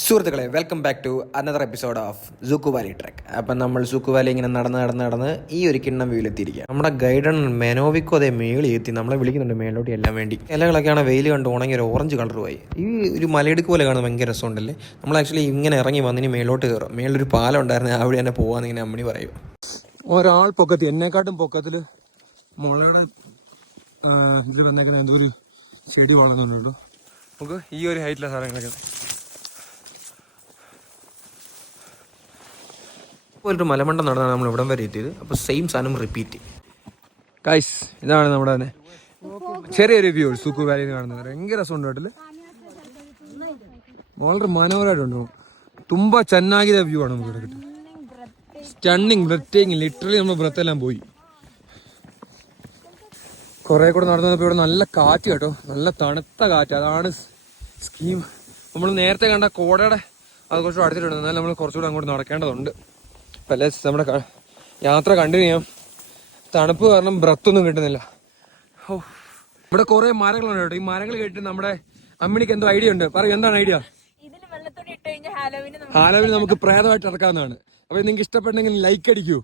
സുഹൃത്തുക്കളെ welcome back to another episode of Dzukou valley trek. അപ്പം നമ്മൾ സൂക്കു വാലി ഇങ്ങനെ നടന്ന് ഈ ഒരു കിണ്ണം വ്യൂവിലെത്തിയിരിക്കുക. നമ്മുടെ ഗൈഡൻ മെനോവിക്കോ അതേ മേളി എത്തി നമ്മളെ വിളിക്കുന്നുണ്ട് മേലോട്ട് എല്ലാം വേണ്ടി. ഇലകളൊക്കെയാണ് വെയിൽ കണ്ട് ഉണങ്ങി ഒരു ഓറഞ്ച് കളറുമായി. ഈ ഒരു മലയിടുക്ക് പോലെ കാണുന്നത് ഭയങ്കര രസമുണ്ടല്ലേ. നമ്മൾ ആക്ച്വലി ഇങ്ങനെ ഇറങ്ങി വന്നിനി മേലോട്ട് കയറും. മേളിലൊരു പാലം ഉണ്ടായിരുന്നു, അവിടെ തന്നെ പോകാമെന്ന് ഇങ്ങനെ അമ്മണി പറയും. ഒരാൾ പൊക്കത്തി എന്നെക്കാട്ടും പൊക്കത്തിൽ മുളയുടെ ഇതിൽ വന്നേക്കുന്ന എന്തോ ഒരു ചെടി വളർന്നുണ്ടോ. നമുക്ക് ഈ ഒരു ഹൈറ്റിലെ സാധനങ്ങളൊക്കെ ഒരു മലമണ്ടം നടന്നാണ് നമ്മൾ ഇവിടം വരെ എത്തിയത്. അപ്പോൾ സെയിം സാധനം റിപ്പീറ്റ്. ഗൈസ്, ഇതാണ് നമ്മുടെ തന്നെ ചെറിയൊരു വ്യൂ സൂക്കു വാലിയിൽ കാണുന്നത്. ഭയങ്കര രസമുണ്ട് കേട്ടില്ലേ, വളരെ മനോഹരമായിട്ടുണ്ട്. തുമ്പ ചെന്നാകിയ വ്യൂ ആണ് നമുക്ക് ഇവിടെ കിട്ടുന്നത്. സ്റ്റണ്ണിങ്, ബ്രെത്തേക്കിങ്, ലിറ്ററലി നമ്മൾ ബ്രെത്തെല്ലാം പോയി. കുറെ കൂടെ നടന്നു വന്നപ്പോൾ ഇവിടെ നല്ല കാറ്റ് കേട്ടോ, നല്ല തണുത്ത കാറ്റ്. അതാണ് സ്കീം. നമ്മൾ നേരത്തെ കണ്ട കോടയുടെ അത് കുറച്ചുകൂടെ അടുത്തിട്ടുണ്ട്, എന്നാലും നമ്മൾ കുറച്ചുകൂടെ അങ്ങോട്ട് നടക്കേണ്ടതുണ്ട്. പല നമ്മുടെ യാത്ര കണ്ടിന്യൂ ചെയ്യാം. തണുപ്പ് കാരണം ബ്രത്തൊന്നും കിട്ടുന്നില്ല. ഓ, ഇവിടെ കുറെ മരങ്ങളുണ്ട് കേട്ടോ. ഈ മരങ്ങൾ കേട്ടിട്ട് നമ്മുടെ അമ്മിണിക്ക് എന്തോ ഐഡിയ ഉണ്ട്. പറയും, എന്താണ് ഐഡിയ? ഹാലോവിന് നമുക്ക് പ്രേതമായിട്ട് ഇറക്കാവുന്നതാണ്. അപ്പൊ നിങ്ങൾക്ക് ഇഷ്ടപ്പെട്ടെങ്കിൽ ലൈക്ക് അടിക്കൂ,